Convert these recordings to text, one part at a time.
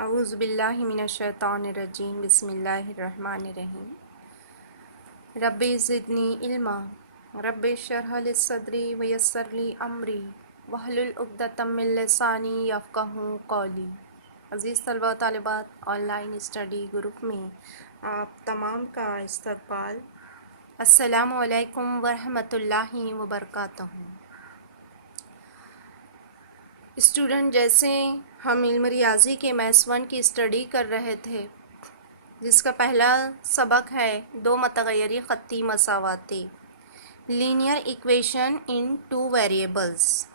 अऊज़ु बिल्लाहि मिनश्शैतानिर्रजीम बिस्मिल्लाहिर्रहमानिर्रहीम। Rabbi ज़िदनी इल्मा rabbi इश्रह ली सदरी वयस्सिर ली अमरी वहलुल उक़दतम मिन लिसानी यफ़क़हू क़ौली। अज़ीज़ तलबा तालिबात, ऑनलाइन स्टडी ग्रुप में आप तमाम का इस्तक़बाल। अस्सलामु अलैकुम वरहमतुल्लाहि वबरकातुहू। स्टूडेंट, जैसे हम इल्म रियाज़ी के मैथ्स 1 की स्टडी कर रहे थे, जिसका पहला सबक है दो मतग़य्यरी ख़त्ती मसावाती, linear equation in two variables.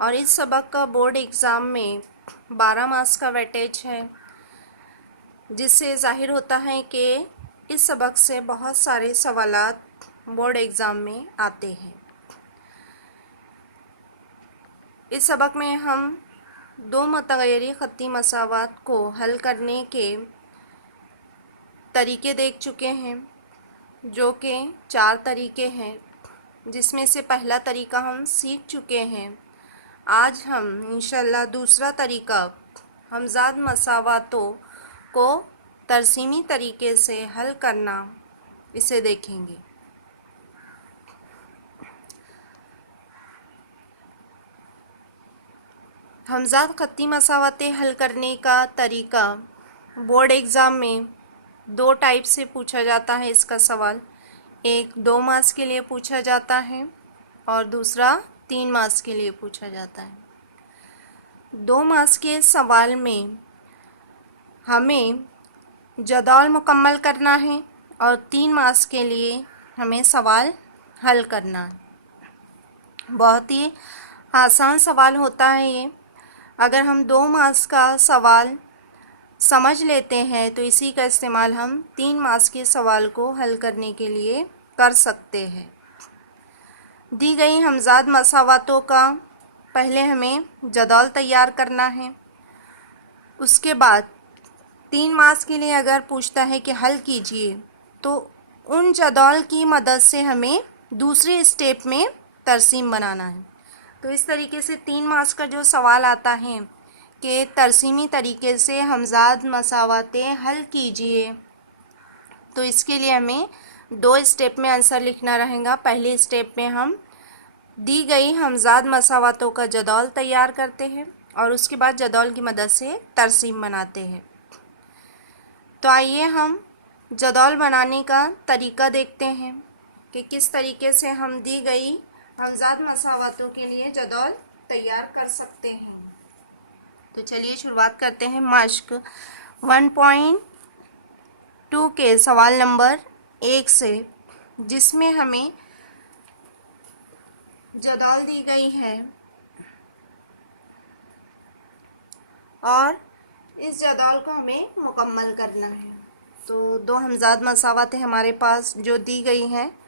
और इस सबक का बोर्ड एग्ज़ाम में 12 मार्क्स का वेटेज है, जिससे ज़ाहिर होता है कि इस सबक से बहुत सारे सवालात बोर्ड एग्ज़ाम में आते हैं। इस सबक में हम दो मतग़य्यरी ख़त्ती मसावात को हल करने के तरीके देख चुके हैं, जो कि 4 तरीके हैं, जिसमें से पहला तरीका हम सीख चुके हैं। आज हम इंशाअल्लाह दूसरा तरीका हमज़ाद मसावातों को तरसीमी तरीके से हल करना, इसे देखेंगे। हमज़ाद ख़त्ती मसावातें हल करने का तरीका बोर्ड एग्ज़ाम में 2 टाइप से पूछा जाता है। इसका सवाल एक 2 मार्क्स के लिए पूछा जाता है और दूसरा 3 मार्क्स के लिए पूछा जाता है। 2 मार्क्स के सवाल में हमें जदौल मुकम्मल करना है और 3 मार्क्स के लिए हमें सवाल हल करना है। बहुत ही आसान सवाल होता है ये। अगर हम 2 मार्क्स का सवाल समझ लेते हैं तो इसी का इस्तेमाल हम 3 मार्क्स के सवाल को हल करने के लिए कर सकते हैं। दी गई हमज़ाद मसावातों का पहले हमें जदौल तैयार करना है। उसके बाद 3 मार्क्स के लिए अगर पूछता है कि हल कीजिए, तो उन जदौल की मदद से हमें दूसरे स्टेप में तरसीम बनाना है। तो इस तरीके से 3 मार्क्स का जो सवाल आता है कि तरसीमी तरीके से हमज़ाद मसावातें हल कीजिए, तो इसके लिए हमें 2 स्टेप में आंसर लिखना रहेगा। पहले स्टेप में हम दी गई हमज़ाद मसावातों का जदौल तैयार करते हैं और उसके बाद जदौल की मदद से तरसीम बनाते हैं। तो आइए हम जदौल बनाने का तरीका देखते हैं कि किस तरीके से हम दी गई हमज़ाद मसावातों के लिए जदौल तैयार कर सकते हैं। तो चलिए शुरुआत करते हैं मश्क 1.2 के सवाल नंबर 1 से, जिसमें हमें जदौल दी गई है और इस जदौल को हमें मुकम्मल करना है। तो 2 हमज़ाद मसावातें हमारे पास जो दी गई हैं,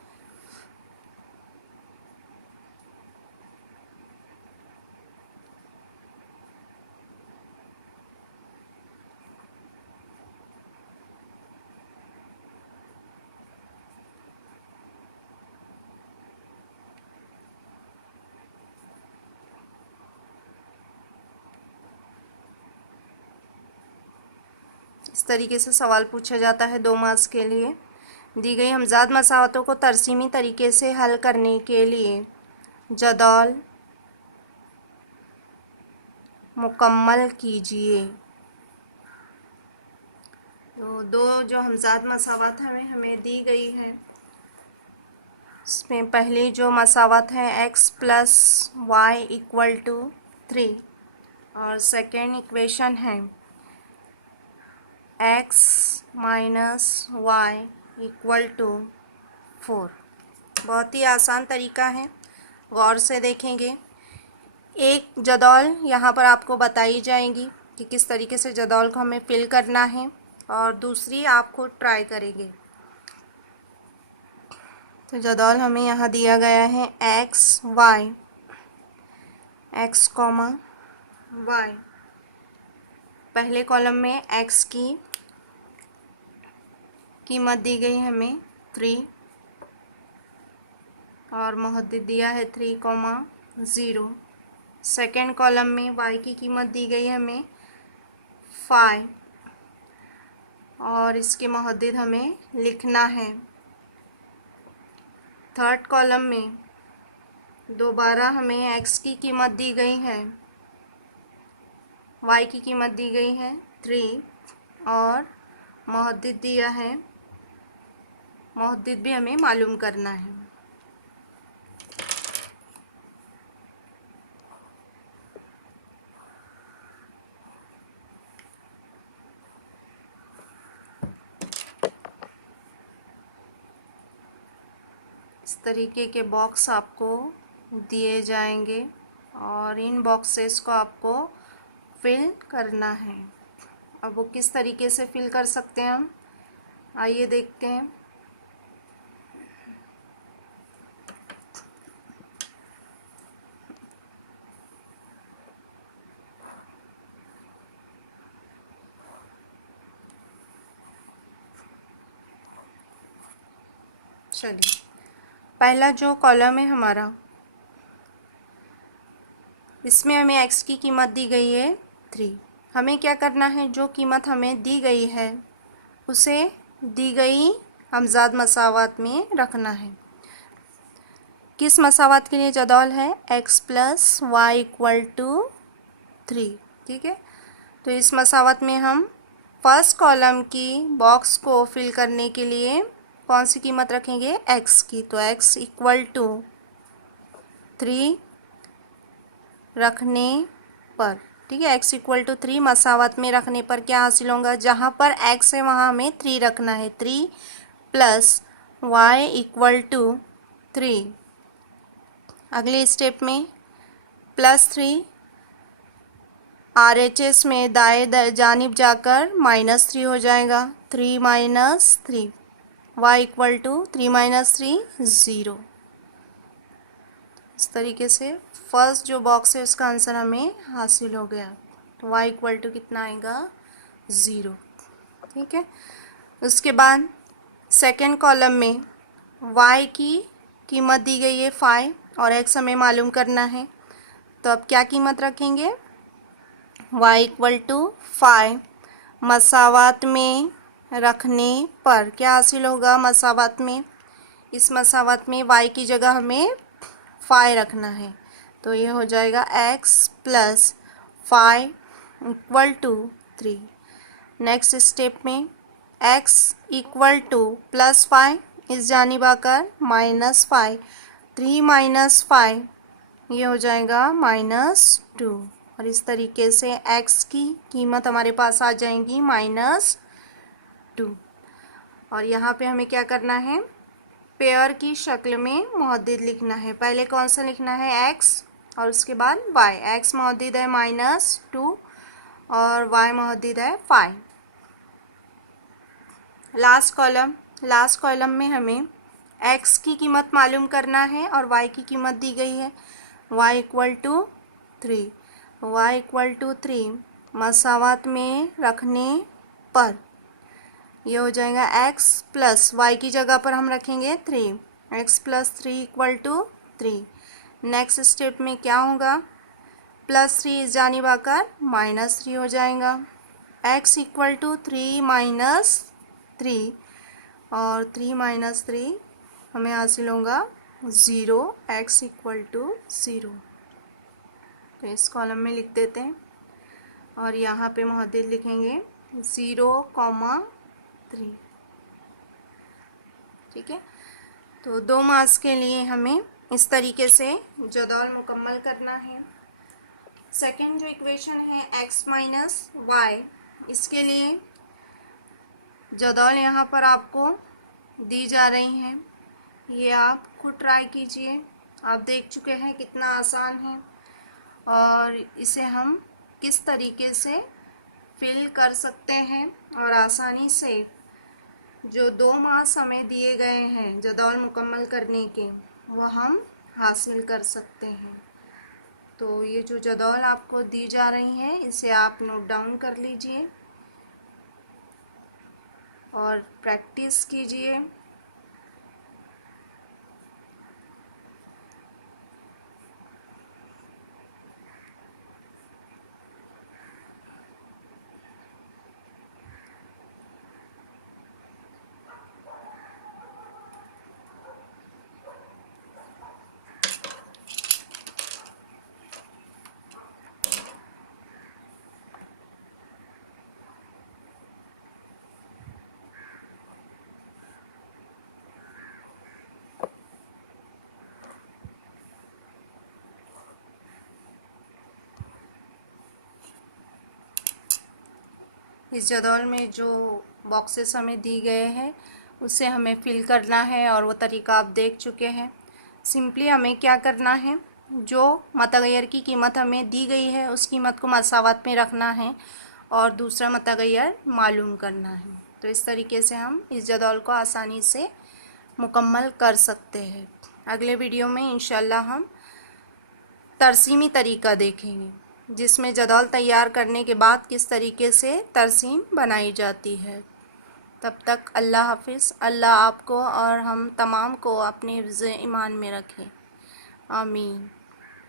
इस तरीके से सवाल पूछा जाता है 2 मार्क्स के लिए। दी गई हमज़ाद मसावातों को तरसीमी तरीके से हल करने के लिए जदौल मुकम्मल कीजिए। तो 2 जो हमज़ाद मसावत हमें दी गई है, इसमें पहली जो मसावत है x plus Y equal to 3 और सेकेंड इक्वेशन है x minus Y equal to 4। बहुत ही आसान तरीका है, गौर से देखेंगे। एक जदौल यहाँ पर आपको बताई जाएगी कि किस तरीके से जदौल को हमें फिल करना है, और दूसरी आप खुद ट्राई करेंगे। तो जदौल हमें यहाँ दिया गया है X Y, X comma Y. पहले कॉलम में एक्स की कीमत दी गई हमें 3 और मुहद्दिद दिया है 3,0। सेकेंड कॉलम में वाई की कीमत दी गई हमें फाइ और इसके मुहद्दिद हमें लिखना है। थर्ड कॉलम में दोबारा हमें x की कीमत दी गई है, y की कीमत दी गई है 3 और मुहद्दिद दिया है, मुहद्दिद भी हमें मालूम करना है। इस तरीके के बॉक्स आपको दिए जाएंगे और इन बॉक्सेस को आपको फिल करना है। अब वो किस तरीके से फिल कर सकते हैं हम आइए देखते हैं। चलिए, पहला जो कॉलम है हमारा, इसमें हमें x की कीमत दी गई है 3। हमें क्या करना है, जो कीमत हमें दी गई है उसे दी गई हमजाद मसावात में रखना है। किस मसावात के लिए जदौल है, x plus Y equal to 3। ठीक है, तो इस मसावत में हम फर्स्ट कॉलम की बॉक्स को फिल करने के लिए कौन सी कीमत रखेंगे, x की। तो x इक्वल टू 3 रखने पर, ठीक है, x इक्वल टू 3 मसावत में रखने पर क्या हासिल होगा, जहाँ पर x है वहाँ हमें 3 रखना है। 3 प्लस y इक्वल टू 3। अगले स्टेप में +3 RHS में दाएं जानिब जाकर -3 हो जाएगा। 3 minus 3 y equal to 3 minus 3 0। इस तरीके से फर्स्ट जो बॉक्स है उसका आंसर हमें हासिल हो गया। तो y इक्वल टू कितना आएगा, 0। ठीक है, उसके बाद सेकेंड कॉलम में y की कीमत दी गई है 5 और x हमें मालूम करना है। तो अब क्या कीमत रखेंगे, y इक्वल टू 5 मसावात में रखने पर क्या हासिल होगा, मसावात में, इस मसावात में y की जगह हमें 5 रखना है। तो ये हो जाएगा x plus 5 equal to 3। Next step में x इक्वल टू +5 इस जानिब आकर -5, 3 माइनस 5 ये हो जाएगा -2 और इस तरीके से x की कीमत हमारे पास आ जाएंगी -2। और यहाँ पे हमें क्या करना है, पेयर की शक्ल में मुहद्दिद लिखना है। पहले कौन सा लिखना है, x और उसके बाद y। x मुहद्दिद है -2 और y मुहद्दिद है 5। लास्ट कॉलम में हमें x की कीमत मालूम करना है और y की कीमत दी गई है, y equal to 3। y equal to 3 मसावात में रखने पर ये हो जाएगा x प्लस y की जगह पर हम रखेंगे 3, x plus 3 equal to 3। Next step में क्या होगा, +3 इस जानिब आकर -3 हो जाएगा। x इक्वल टू 3 माइनस 3 और 3 माइनस 3 हमें हासिल होगा 0, x इक्वल टू 0। तो इस कॉलम में लिख देते हैं और यहाँ पे मुहद्दिद लिखेंगे 0,3। ठीक है, तो 2 मार्क्स के लिए हमें इस तरीके से जदौल मुकम्मल करना है। सेकंड जो इक्वेशन है x माइनस वाई, इसके लिए जदौल यहाँ पर आपको दी जा रही हैं, ये आप खुद ट्राई कीजिए। आप देख चुके हैं कितना आसान है और इसे हम किस तरीके से फिल कर सकते हैं और आसानी से जो 2 मार्क्स हमें दिए गए हैं जदौल मुकम्मल करने के, वो हम हासिल कर सकते हैं। तो ये जो जदौल आपको दी जा रही हैं इसे आप नोट डाउन कर लीजिए और प्रैक्टिस कीजिए। इस जदौल में जो बॉक्सेस हमें दी गए हैं उसे हमें फिल करना है और वो तरीका आप देख चुके हैं। सिंपली हमें क्या करना है, जो मतगैर की कीमत हमें दी गई है उस कीमत को मसावत में रखना है और दूसरा मतगैर मालूम करना है। तो इस तरीके से हम इस जदौल को आसानी से मुकम्मल कर सकते हैं। अगले वीडियो में इंशाल्लाह हम तरसीमी तरीका देखेंगे, जिसमें जदौल तैयार करने के बाद किस तरीके से तरसीम बनाई जाती है। तब तक अल्लाह हाफिज़। अल्लाह आपको और हम तमाम को अपने हिफ्ज़ ईमान में रखे। आमीन।